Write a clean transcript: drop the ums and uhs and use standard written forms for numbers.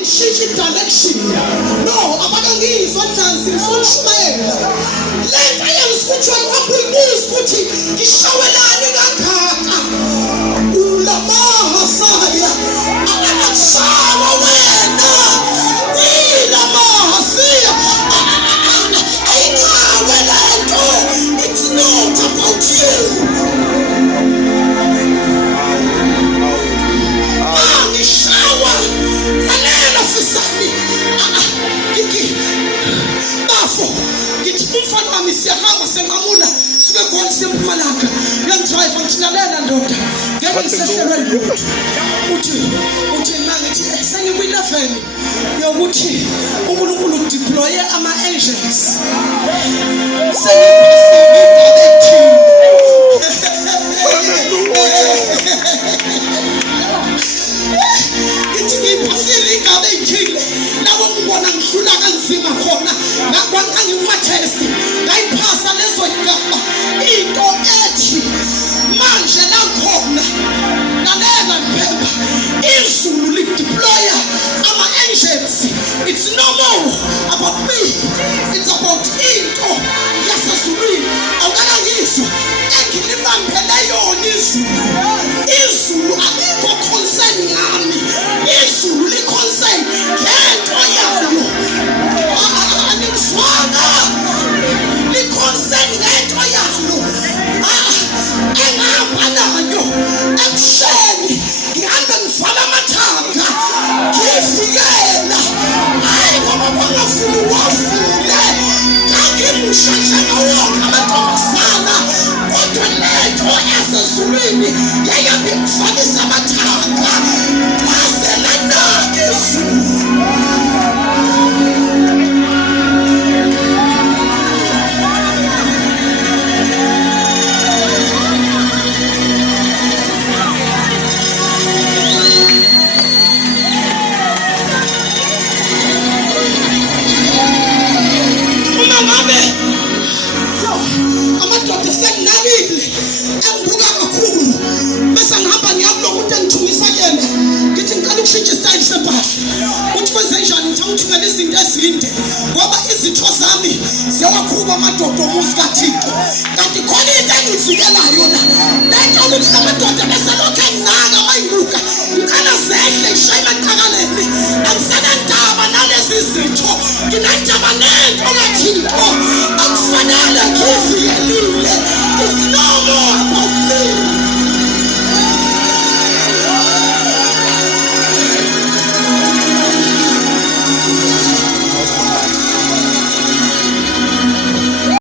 Ishintshe direction. No, abakangizwa dansi ngifuna lento yengisikhutshwa kwakuyibuza ukuthi ngishawelane kangaka. Ulamaha saya. Akakushawa wena. Ilamaha siya. Ayingawe lento. It's not about you. Angishawa. Lalela sisami. Bafo. Ngithi umfana wami siyahamba senqamula sike khona sempumalanga. Uyangidrive ngithilalela ndoda. Ngeke ngisehlelwe yilutho. Uthi mangithi sengiku-11 yokuthi uNkulunkulu udeploye ama-angels. Sengiphasile igaba ey'thile labo ngibona ngidlula kanzima khona nganginguma-test ngayiphasa lezo y'gaba into ethi manje nakhona lalela Mpemba izulu lideploya ama-angels. It's no more about me, it's about into yasezulwini. Awukakangizwa engilibambele yona izulu alikho concern ngami. Izulu li-concern ngento yalo. Aningizwanga li-concern ngento yalo. Engihamba nayo ebusheni ngihambe ngivala amathanga ngivikela. Hayi ngoba bangafuni wafule ngangimshashana wonke amantombazana kodwa lento yasezulwini yayabe ngifakisa amathanga base lanaka izulu. Amadoda senginakile engibuka kakhulu bese ngihamba ngiyabulonga ukuthi engithungisa kuyena ngithi ngicela ukushintsha isitayile sempahla uthi kwenze njani ngithanga ukuthungela izinto ezinde ngoba izitho zami ziyawakhuba amadoda omuzi kaThixo kanti khona into engivikelayo la lento ukuthi amadoda